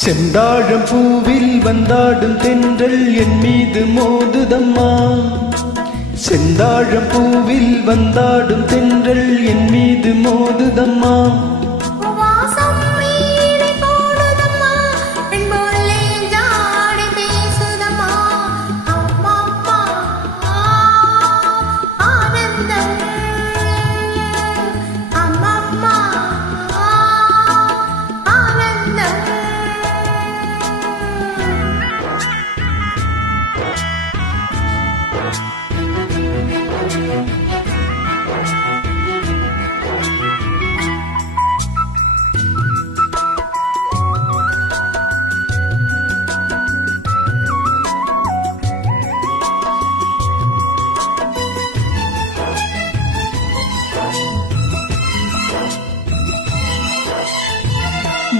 செந்தாழம் பூவில் வந்தாடும் தென்றல் என் மீது மோதுதம்மா. செந்தாழம் பூவில் வந்தாடும் தென்றல் என் மீது மோதுதம்மா.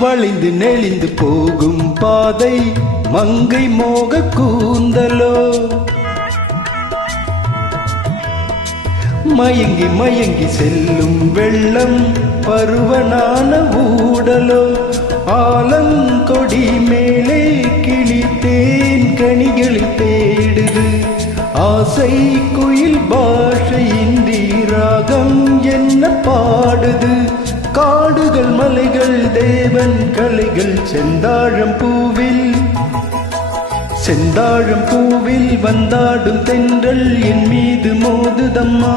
வளைந்து நெளிந்து போகும் பாதை மங்கை மோக கூந்தலோ, மயங்கி மயங்கி செல்லும் வெள்ளம் பருவனான ஊடலோ. ஆலங்கொடி மேலே கிளி தேன் கனிகளை தேடுது, ஆசை குயில் பாஷையின்றி ராகம் என்ன பாடுது. காடுகள் மலைகள் தேவன் கலைகள் செந்தாழம் பூவில், செந்தாழம் பூவில் வந்தாடும் தென்றல் என் மீது மோதுதம்மா.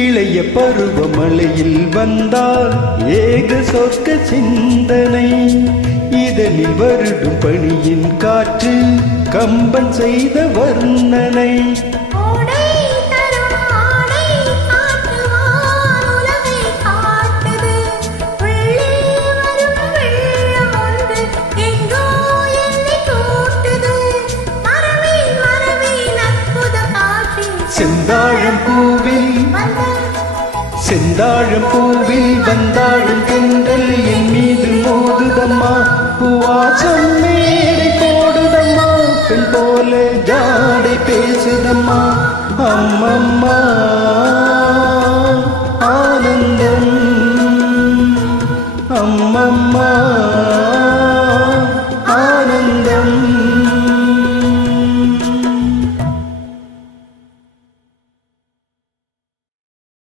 இளைய பருவமழையில் வந்தால் ஏக சொர்க்க சிந்தனை, இதனில் வருடும் பணியின் காற்று கம்பன் செய்த வர்ணனை. செந்தாழம் பூவில், செந்தாழம் பூவில் வந்தாடும் தென்றல் என் மீது மோதுதம்மா. பூவாசம் மேடை போடுதம்மா, பெண் போல ஜாடை பேசுதம்மா. அம்மம்மா ஆனந்தம், அம்மம்மா